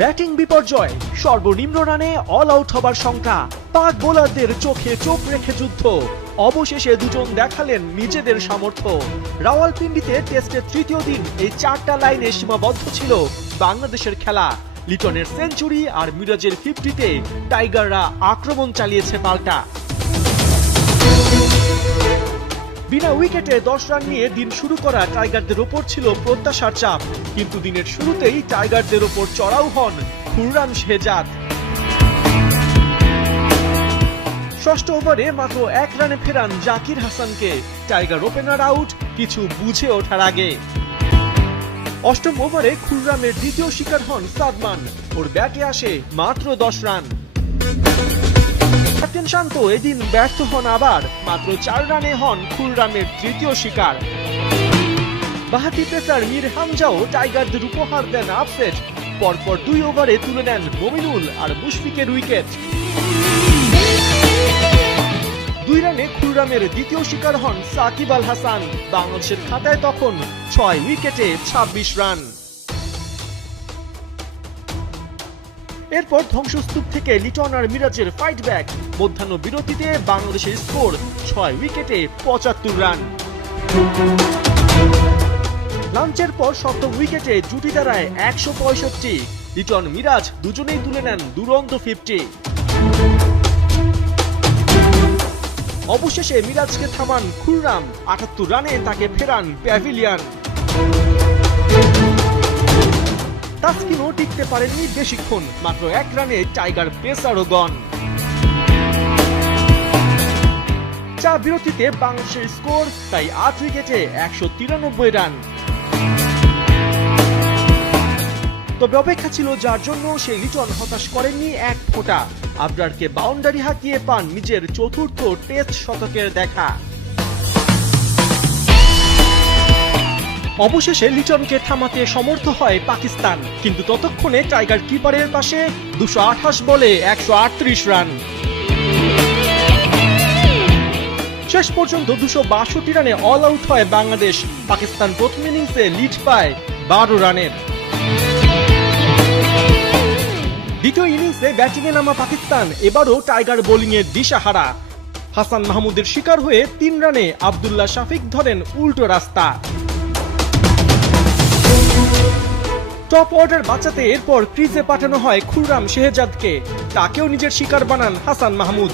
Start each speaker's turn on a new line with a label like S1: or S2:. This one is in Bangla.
S1: ব্যাটিং বিপর্যয়, সর্বনিম্ন রানে অল আউট হবার শঙ্কা পাক বোলারদের চোখে চোখ রেখে যুদ্ধ। অবশেষে দুজন দেখালেন নিজেদের সামর্থ্য। রাওয়ালপিন্ডিতে টেস্টের তৃতীয় দিন এই চারটা লাইনে সীমাবদ্ধ ছিল বাংলাদেশের খেলা। লিটনের সেঞ্চুরি আর মিরাজের ফিফটিতে টাইগাররা আক্রমণ চালিয়েছে পাল্টা। বিনা উইকেটে দশ রান নিয়ে দিন শুরু করা টাইগারদের ওপর ছিল প্রত্যাশার চাপ। কিন্তু দিনের শুরুতেই টাইগারদের ওপর চড়াও হন খুররাম শেহজাদ। ষষ্ঠ ওভারে মাত্র এক রানে ফেরান জাকির হাসানকে। টাইগার ওপেনার আউট, কিছু বুঝে ওঠার আগে। অষ্টম ওভারে খুররামের দ্বিতীয় শিকার হন সাদমান। ওর ব্যাটে আসে মাত্র দশ রান। ক্যাপ্টেন শান্ত, এদিন ব্যর্থ হন আবার। মাত্র চার রানে হন খুররামের তৃতীয় শিকার। বাহাতি পেসার মীর হামজাও টাইগারদের উপহার দেন আপসেট পরপর দুই ওভারে তুলে নেন মমিনুল আর মুশফিকের উইকেট। দুই রানে খুররামের দ্বিতীয় শিকার হন সাকিব আল হাসান। বাংলাদেশের খাতায় তখন ছয় উইকেটে ২৬ রান। এরপর ধ্বংসস্তূপ থেকে লিটন আর মিরাজের ফাইট ব্যাক মধ্যাহ্ন বিরতিতে বাংলাদেশের স্কোর ছয় উইকেটে পঁচাত্তর রান লাঞ্চের পর সপ্তম উইকেটে জুটি দাঁড়ায় একশো পঁয়ষট্টি। লিটন মিরাজ দুজনেই তুলে নেন দুরন্ত ফিফটি অবশেষে মিরাজকে থামান খুররাম আটাত্তর রানে তাকে ফেরান প্যাভিলিয়ান তাসকিনও টিকতে পারেননি বেশিক্ষণ, মাত্র এক রানে টাইগার পেসারও গন। চা বিরতিতে বাংলাদেশের স্কোর, তাই আট উইকেটে একশো তিরানব্বই রান। তবে অপেক্ষা ছিল যার জন্য সেই লিটন হতাশ করেননি এক ফোঁটা। আবরারকে বাউন্ডারি হাঁকিয়ে পান নিজের চতুর্থ টেস্ট শতকের দেখা। অবশেষে লিটনকে থামাতে সমর্থ হয় পাকিস্তান। কিন্তু ততক্ষণে টাইগার কিপারের পাশে দুশো আঠাশ বলে একশো আটত্রিশ রান। শেষ পর্যন্ত দুশো বাষট্টি রানে অল আউট হয় বাংলাদেশ। পাকিস্তান প্রথম ইনিংসে লিড পায় বারো রানের। দ্বিতীয় ইনিংসে ব্যাটিংয়ে নামা পাকিস্তান, এবারও টাইগার বোলিংয়ে দিশাহারা। হাসান মাহমুদের শিকার হয়ে তিন রানে আবদুল্লাহ শাফিক ধরেন উল্টো রাস্তা। টপ অর্ডার বাঁচাতে এরপর ক্রিজে পাঠানো হয় খুররাম শেহজাদকে। তাকেও নিজের শিকার বানান হাসান মাহমুদ।